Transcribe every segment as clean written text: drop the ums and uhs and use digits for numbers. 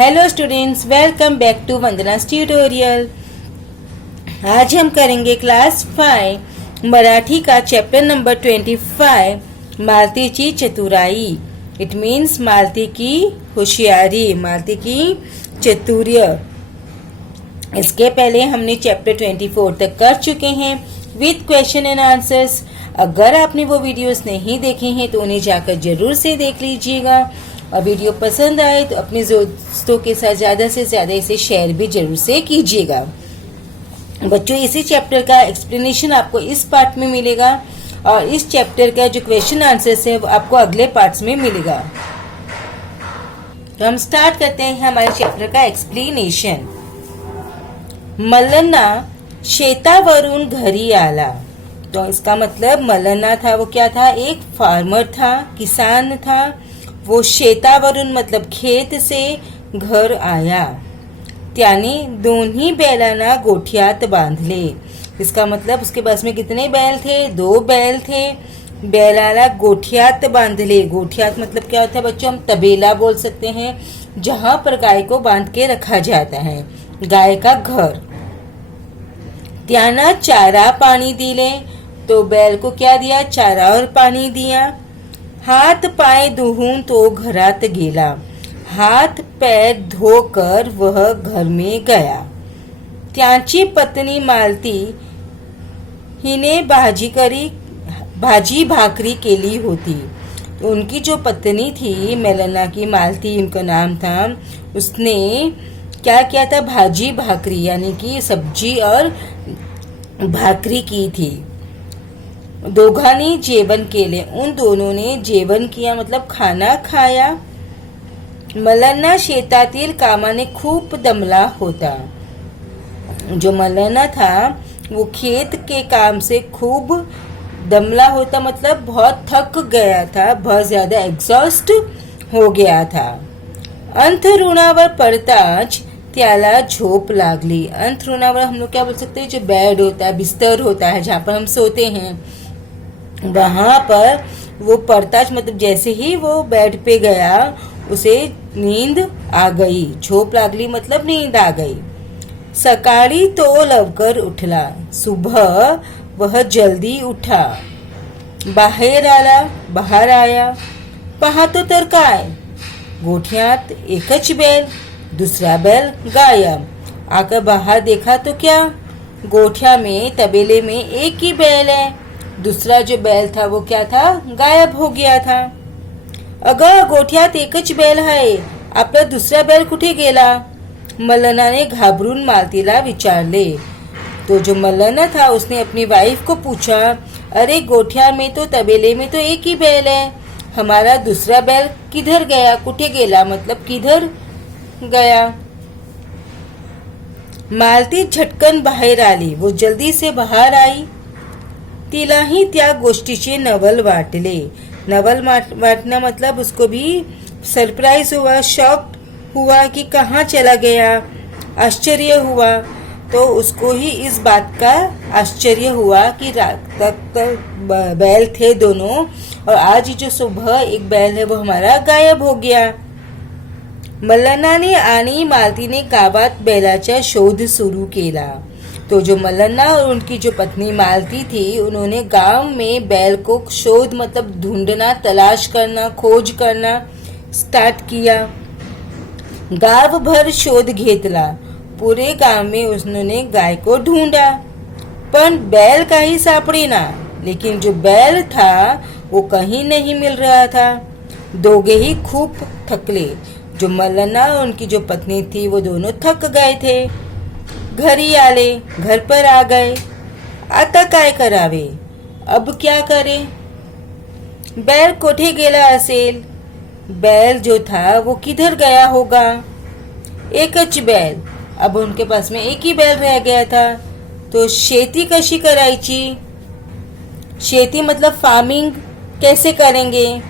Hello students, welcome back to Vandana's tutorial. आज हम करेंगे क्लास 5 मराठी का चैप्टर नंबर 25 मालतीची चतुराई। इट मीन्स मालती की होशियारी, मालती की चतुर्य। इसके पहले हमने चैप्टर 24 तक कर चुके हैं विद क्वेश्चन एंड आंसर्स। अगर आपने वो वीडियोस नहीं देखे हैं तो उन्हें जाकर जरूर से देख लीजिएगा और वीडियो पसंद आए तो अपने दोस्तों के साथ ज़्यादा से ज़्यादा इसे शेयर भी जरूर से कीजिएगा। बच्चों, इसी चैप्टर का एक्सप्लेनेशन आपको इस पार्ट में मिलेगा और इस चैप्टर का जो क्वेश्चन आंसर्स है वो आपको अगले पार्ट्स में मिलेगा। तो हम स्टार्ट करते हैं हमारे चैप्टर का एक्सप्लेनेशन। मल्लन्ना शेतावरून घरी आला। तो इसका मतलब मल्लन्ना था, वो क्या था? एक फार्मर था, किसान था। वो शेतावरून मतलब खेत से घर आया। त्याने दोन्ही बैलांना गोठ्यात बांधले। इसका मतलब उसके पास में कितने बैल थे? 2 बैल थे। बैलाला गोठ्यात बांधले। गोठ्यात मतलब क्या होता है बच्चों? हम तबेला बोल सकते हैं, जहां पर गाय को बांध के रखा जाता है, गाय का घर। त्याना चारा पाणी दिले। तो बैल को क्या दिया? चारा और पानी दिया। हाथ पाय धुवून तो घरात गेला। हाथ पैर धोकर वह घर में गया। त्यांची पत्नी मालती हिने भाजी भाकरी केली होती। तो उनकी जो पत्नी थी मल्लन्ना की, मालती उनका नाम था, उसने क्या किया था? भाजी भाकरी यानी कि सब्जी और भाकरी की थी। दोघांनी जेवण केले। उन दोनों ने जेवण किया मतलब खाना खाया। मल्लन्ना शेतातील कामाने खूप दमला होता। जो मल्लन्ना था वो खेत के काम से खूब दमला होता, मतलब बहुत थक गया था, बहुत ज्यादा एग्जॉस्ट हो गया था। अंथरुणावर पडताच त्याला झोप लागली। अंथरुणावर हम लोग क्या बोल सकते हैं? जो बेड होता है, बिस्तर होता है, जहाँ पर हम सोते हैं, वहां पर वो पड़ताच मतलब जैसे ही वो बेड पे गया उसे नींद आ गई। झोप लागली मतलब नींद आ गई। सकाळी तो लवकर उठला। सुबह वह जल्दी उठा। बाहर आया। पाहतो तर काय? गोठ्यात एकच बैल, दूसरा बैल गायब। आकर बाहर देखा तो क्या? गोठ्या में, तबेले में एक ही बैल है, दूसरा जो बैल था वो क्या था? गायब हो गया था। अगं, गोठ्यात एकच बैल आहे, आपला दुसरा बैल कुठे गेला? मल्लन्नाने घाबरून मालतीला विचारले। तो जो मल्लन्ना था उसने अपनी वाइफ को पूछा, अरे गोठ्या में तो, तबेले में तो एक ही बैल है, हमारा दूसरा बैल किधर गया? कुठे गेला मतलब किधर गया? मालती झटकन बाहेर आली। वो जल्दी से बाहर आई। तिलाही त्या गोष्टीचे नवल वाटले। नवल वाटना मतलब उसको भी सरप्राइज हुआ, शॉक हुआ कि कहाँ चला गया, आश्चर्य हुआ। तो उसको ही इस बात का आश्चर्य हुआ कि रात तक बैल थे दोनों और आज जो सुबह एक बैल है वो हमारा गायब हो गया। मल्लन्नाने आणि मालतीने गावात बैलाचा शोध सुरू केला। तो जो मल्लन्ना और उनकी जो पत्नी मालती थी, उन्होंने गांव में बैल को शोध मतलब ढूंढना, तलाश करना, खोज करना स्टार्ट किया। गांव भर शोध घेतला। पूरे गांव में उन्होंने गाय को ढूंढा, पण बैल काही सापडेना। लेकिन जो बैल था वो कहीं नहीं मिल रहा था। दोघे ही खूप थकले। जो मल्लन्ना और उनकी जो पत्नी थी वो दोनों थक गए थे। घरी आले, घर पर आ गए। आता काय करावे? अब क्या करे? बैल कोठे गेला असेल? बैल जो था वो किधर गया होगा? एकच बैल, अब उनके पास में एक ही बैल रह गया था। तो शेती कशी करायची? शेती मतलब फार्मिंग कैसे करेंगे?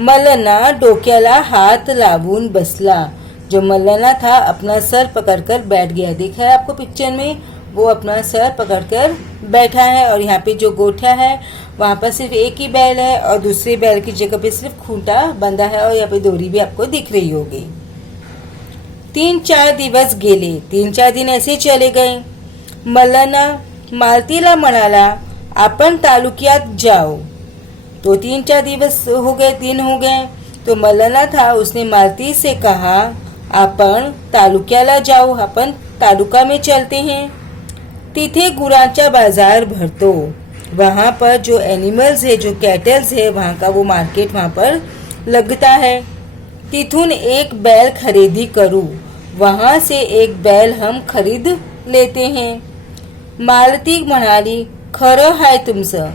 मल्लन्ना डोक्याला हात लावून बसला। जो मल्लन्ना था अपना सर पकड़कर बैठ गया। देखा है आपको पिक्चर में, वो अपना सर पकड़कर बैठा है और यहाँ पे जो गोठा है वहाँ पर सिर्फ एक ही बैल है और दूसरे बैल की जगह पे सिर्फ खूंटा बंधा है और यहाँ पे डोरी भी आपको दिख रही होगी। 3-4 दिवस गेले. 3-4 दिन ऐसे चले गए. मल्लना मालतीला म्हणाला, आपण तालुक्यात जाओ. तो 3-4 दिवस हो गए, दिन हो गए. तो मल्लना था, उसने मालती से कहा, आपण तालुक्याला जाओ, आपण तालुका में चलते हैं. तिथे गुरांचा बाजार भरतो. वहाँ पर जो एनिमल्स है, जो कैटल्स है, वहाँ का वो मार्केट वहाँ पर लगता है. तिथून एक बैल खरेदी करू. वहाँ से एक बैल हम खरीद लेते हैं. मालती म्हणाली, खरं हाय तुमचं.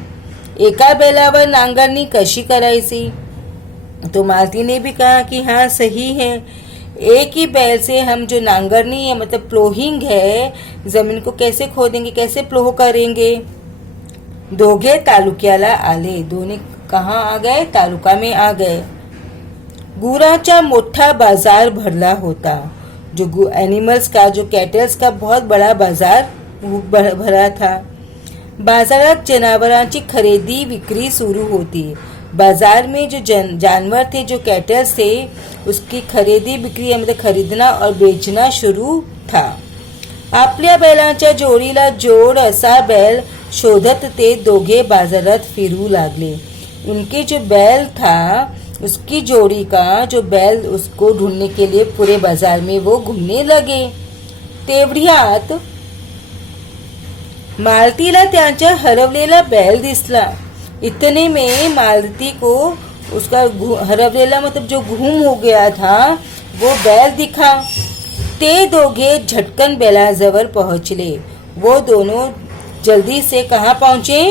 एका बैलावर नांगरणी कशी करायची? तो मालती ने भी कहा कि हाँ सही है. एक ही बैल से हम जो नांगरनी है, मतलब प्लोहिंग है, जमीन को कैसे खोदेंगे, कैसे प्लोह करेंगे. दोघे तालुक्याला आले. दोन्ही कहाँ आ गए? तालुका में आ गए. गुरांचा मोठा बाजार भरला होता. जो एनिमल्स का, जो कैटल्स का बहुत बड़ा बाजार भरा था. बाजारात जनावरांची खरेदी विक्री सुरू होती. बाजार में जो जानवर थे, जो कैटल्स थे, उसकी खरेदी बिक्री मतलब खरीदना और बेचना शुरू था. आपल्या बैलांच्या जोडीला जोड असा बैल शोधत ते दोघे बाजारात फिरू लागले. उनके जो बैल था, उसकी जोड़ी का जो बैल, उसको ढूंढने के लिए पूरे बाजार में वो घूमने लगे. तेवढ्यात मालतीला त्यांचा हरवलेला बैल दिसला. इतने में मालती को उसका हरवलेला मतलब जो गुम हो गया था वो बैल दिखा. ते दोघे झटकन बैलाजवळ पहुंचले. वो दोनों जल्दी से कहाँ पहुंचे?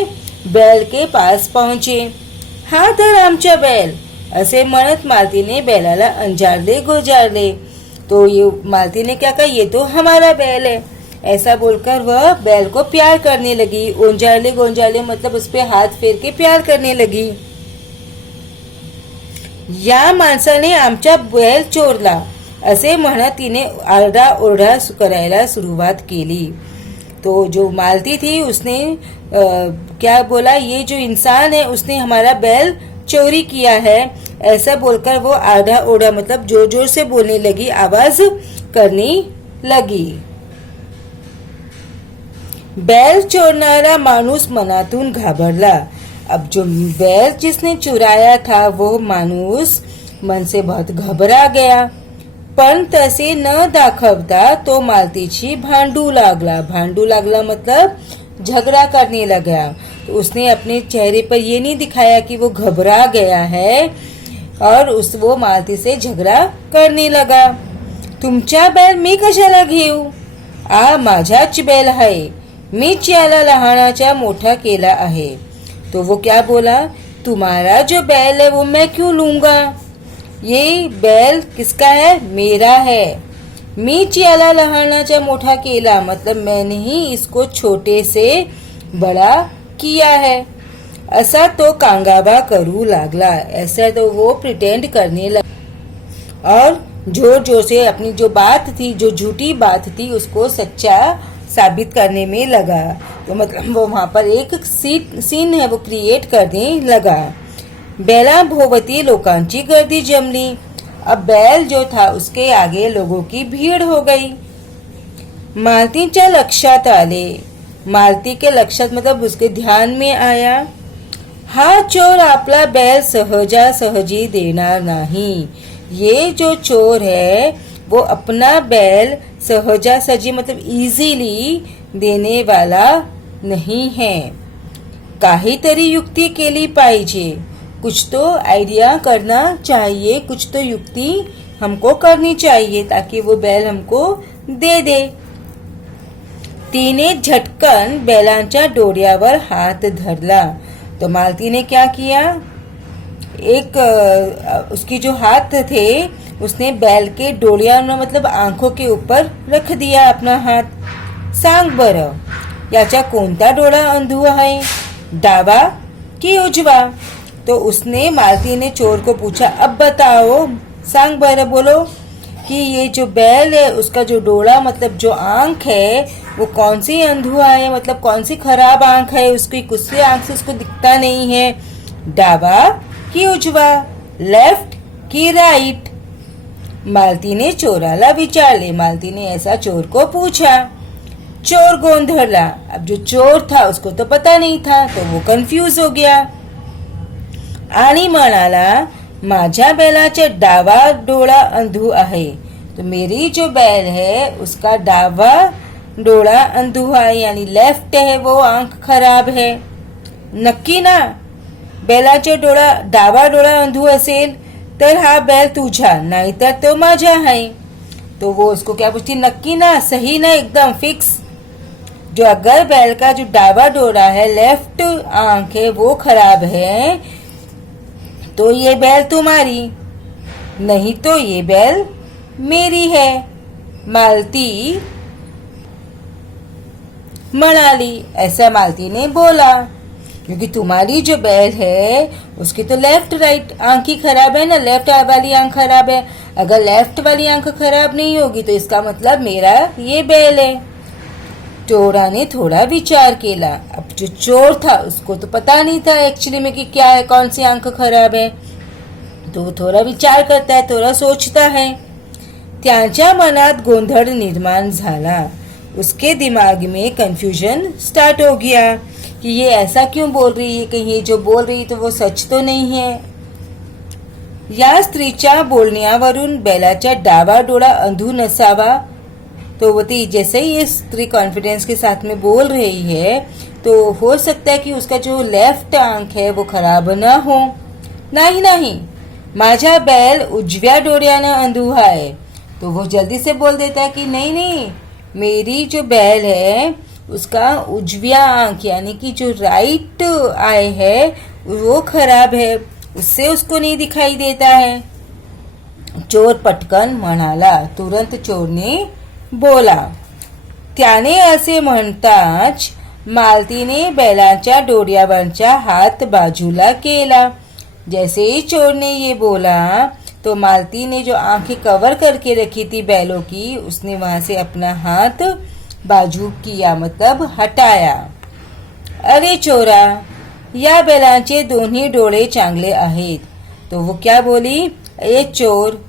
बैल के पास पहुंचे. हा तर आमचा बैल, असे म्हणत मालतीने बैलाला अंजारले गोजारले. तो ये मालती ने क्या कहा, ये तो हमारा बैल है. ऐसा बोलकर वह बैल को प्यार करने लगी. ओंजारले गोंजारले मतलब उस पे हाथ फेर के प्यार करने लगी. या माणसाने आमचा बैल चोरला, असे म्हणत तिने आरडा ओरडा करायला सुरुवात केली. तो जो मालती थी उसने क्या बोला, ये जो इंसान है उसने हमारा बैल चोरी किया है. ऐसा बोलकर वो आरडा ओरडा मतलब जोर जोर से बोलने लगी, आवाज करने लगी. बैल चोरनारा माणूस मनातून घाबरला. अब जो बैल जिसने चुराया था वो माणूस मन से बहुत घबरा गया. पण तसे न दाखवता तो मालतीची भांडू लागला. भांडू लागला मतलब झगड़ा करने लगा. तो उसने अपने चेहरे पर ये नहीं दिखाया कि वो घबरा गया है, और वो मालती से झगड़ा करने लगा. तुमचा बैल मी कशाला घेऊ? माझाच बैल आहे. मीच याला लहानाचा मोठा केला आहे. तो वो क्या बोला, तुम्हारा जो बैल है वो मैं क्यों लूंगा? ये बैल किसका है? मेरा है. मीच याला लहानाचा मोठा केला मतलब मैंने ही इसको छोटे से बड़ा किया है. ऐसा तो कांगावा करू लागला. ऐसा तो वो प्रिटेंड करने लगा और जोर जोर से अपनी जो बात थी, जो झूठी बात थी, उसको सच्चा साबित करने में लगा. तो मतलब वो वहां पर एक सीन है वो क्रिएट करने लगा. बैला भोवती लोकांची गर्दी जमली. अब बैल जो था उसके आगे लोगों की भीड़ हो गई. मालतीच्या लक्षात आले. मालती के लक्षात मतलब उसके ध्यान में आया, हा चोर आपला बैल सहजासहजी देणार नाही. ये जो चोर है वो अपना बैल सहजासहजी मतलब इजीली देने वाला नहीं है. काहीतरी युक्ती केली पाहिजे. कुछ तो आइडिया करना चाहिए, कुछ तो युक्ति हमको करनी चाहिए ताकि वो बैल हमको दे दे. तिने झटकन बैलांच्या डोळ्यावर हात धरला. तो मालती ने क्या किया, एक उसकी जो हाथ थे उसने बैल के डोळ्या मतलब आंखों के ऊपर रख दिया अपना हात. सांग बरं, याचा कोणता डोळा अंधू आहे, डावा कि उजवा? तो उसने मालती ने चोर को पूछा, अब बताओ, सांग बरं, बोलो कि ये जो बैल है उसका जो डोळा मतलब जो आंख है वो कौन सी अंधुआ है, मतलब कौन सी खराब आंख है उसकी, कुछ आंख से उसको दिखता नहीं है, डावा कि उजवा, लेफ्ट कि राइट? मालतीने चोराला विचारले. मालतीने ऐसा चोर को पूछा. चोर गोंधळला. अब जो चोर था उसको तो पता नहीं था, तो वो कंफ्यूज हो गया आणि म्हणाला, माझ्या बैलाचा डावा डोळा अंधू आहे. तो मेरी जो बैल है उसका डावा डोळा अंधू है, यानी लेफ्ट है वो आंख खराब है. नक्की ना? बैलाचा डोळा डावा डोळा अंधू असेल तर हा बैल तुझा, नाहीतर तो माझा है. तो वो उसको क्या पूछती, नक्की ना, सही ना, एकदम फिक्स. जो अगर बैल का जो डावा डोरा है, लेफ्ट आंख है, वो खराब है, तो ये बैल तुम्हारी, नहीं तो ये बैल मेरी है. मालती म्हणाली. ऐसा मालती ने बोला, क्योंकि तुम्हारी जो बैल है उसकी तो लेफ्ट राइट आंख ही खराब है ना, लेफ्ट वाली आंख खराब है. अगर लेफ्ट वाली आंख खराब नहीं होगी तो इसका मतलब मेरा ये बैल है. चोरा ने थोड़ा विचार केला. अब जो चोर था उसको तो पता नहीं था एक्चुअली में कि क्या है, कौन सी आंख खराब है, तो वो थोड़ा विचार करता है, थोड़ा सोचता है. त्याच्या मनात गोंधळ निर्माण झाला. उसके दिमाग में कंफ्यूजन स्टार्ट हो गया कि ये ऐसा क्यों बोल रही है, कहीं ये जो बोल रही तो वो सच तो नहीं है. या स्त्रीच्या बोलण्यावरून बैलाचा डावा डोळा अंधू नसावा. तो वो जैसे ही ये स्त्री कॉन्फिडेंस के साथ में बोल रही है, तो हो सकता है कि उसका जो लेफ्ट आंख है वो खराब ना हो. नहीं नहीं, माझा बैल उजव्या डोळ्यानं अंधू है. तो वो जल्दी से बोल देता है कि नहीं नहीं, मेरी जो बैल है उसका उजव्या आंख यानी कि जो राइट आई है वो खराब है, उससे उसको नहीं दिखाई देता है. चोर पटकन म्हणाला. तुरंत चोरने बोला. त्याने असे म्हणताच मालतीने बैलाच्या डोळ्यावरचा हात बाजूला केला. जैसे ही चोर ने ये बोला तो मालती ने जो आंखें कवर करके रखी थी बैलों की, उसने वहां से अपना हाथ बाजू किया, मतलब हटाया. अरे चोरा, या बैलांचे दोन्ही डोळे चांगले आहेत. तो वो क्या बोली, ए चोर,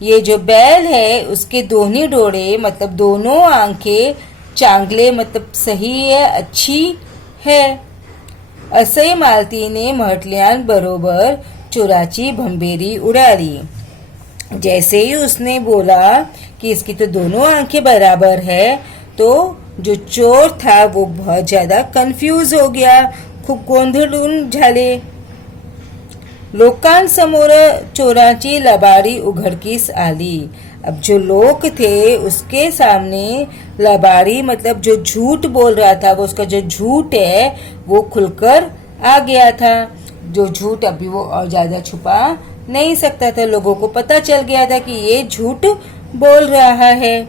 ये जो बैल है उसके दोन्ही डोळे मतलब दोनों आंखें चांगले मतलब सही है, अच्छी है. असे मालतीने म्हटल्याबरोबर चोराची भंबेरी उडाली. जैसे ही उसने बोला कि इसकी तो दोनों आंखें बराबर है, तो जो चोर था वो बहुत ज्यादा कंफ्यूज हो गया, खूप गोंधळून झाले. लोकांसमोर चोराची लबाडी उघडकीस आली. अब जो लोग थे उसके सामने लबाड़ी मतलब जो झूठ बोल रहा था, वो उसका जो झूठ है वो खुलकर आ गया था. जो झूठ अभी वो और ज्यादा छुपा नहीं सकता था. लोगों को पता चल गया था कि ये झूठ बोल रहा है.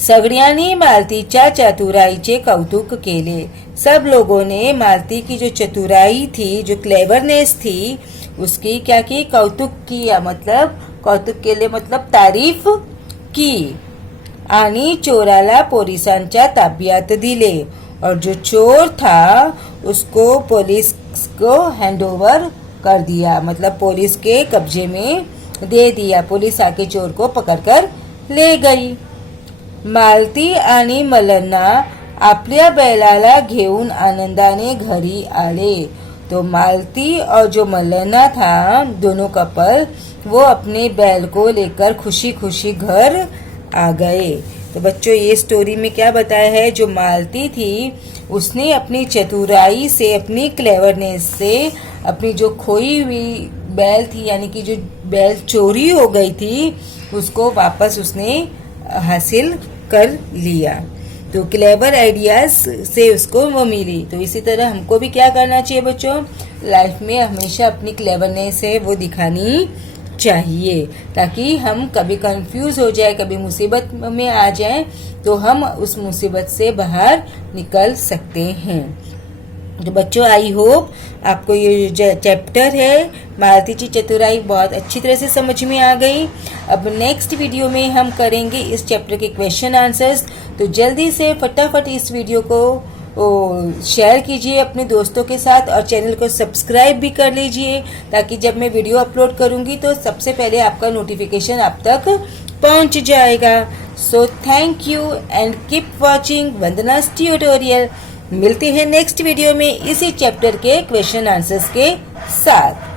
सगळ्यांनी मालतीच्या चतुराईचे कौतुक केले. सब लोगों ने मालती की जो चतुराई थी, जो क्लेवरनेस थी, उसकी क्या की, कौतुक किया. मतलब कौतुक केले मतलब तारीफ की. आणि चोराला पोलिसांच्या ताब्यात दिले. और जो चोर था उसको पुलिस को हैंडओवर कर दिया, मतलब पुलिस के कब्जे में दे दिया. पुलिस आके चोर को पकड़कर ले गई. मालती आणि मलन्ना आपल्या बैलाला घेऊन आनंदाने घरी आले. तो मालती और जो मलन्ना था, दोनों कपल, वो अपने बैल को लेकर खुशी खुशी घर आ गए. तो बच्चों, ये स्टोरी में क्या बताया है, जो मालती थी उसने अपनी चतुराई से, अपनी क्लेवरनेस से अपनी जो खोई हुई बैल थी, यानी कि जो बैल चोरी हो गई थी, उसको वापस उसने हासिल कर लिया. तो क्लेवर आइडियाज से उसको वो मिली. तो इसी तरह हमको भी क्या करना चाहिए बच्चों, लाइफ में हमेशा अपनी क्लेवरनेस है वो दिखानी चाहिए, ताकि हम कभी कंफ्यूज हो जाए, कभी मुसीबत में आ जाए तो हम उस मुसीबत से बाहर निकल सकते हैं. तो बच्चों, आई होप आपको ये जो चैप्टर है मालती की चतुराई बहुत अच्छी तरह से समझ में आ गई. अब नेक्स्ट वीडियो में हम करेंगे इस चैप्टर के क्वेश्चन आंसर्स. तो जल्दी से फटाफट इस वीडियो को शेयर कीजिए अपने दोस्तों के साथ और चैनल को सब्सक्राइब भी कर लीजिए, ताकि जब मैं वीडियो अपलोड करूंगी तो सबसे पहले आपका नोटिफिकेशन आप तक पहुंच जाएगा। So thank you and keep watching Vandana's tutorial. मिलते हैं नेक्स्ट वीडियो में इसी चैप्टर के क्वेश्चन आंसर्स के साथ।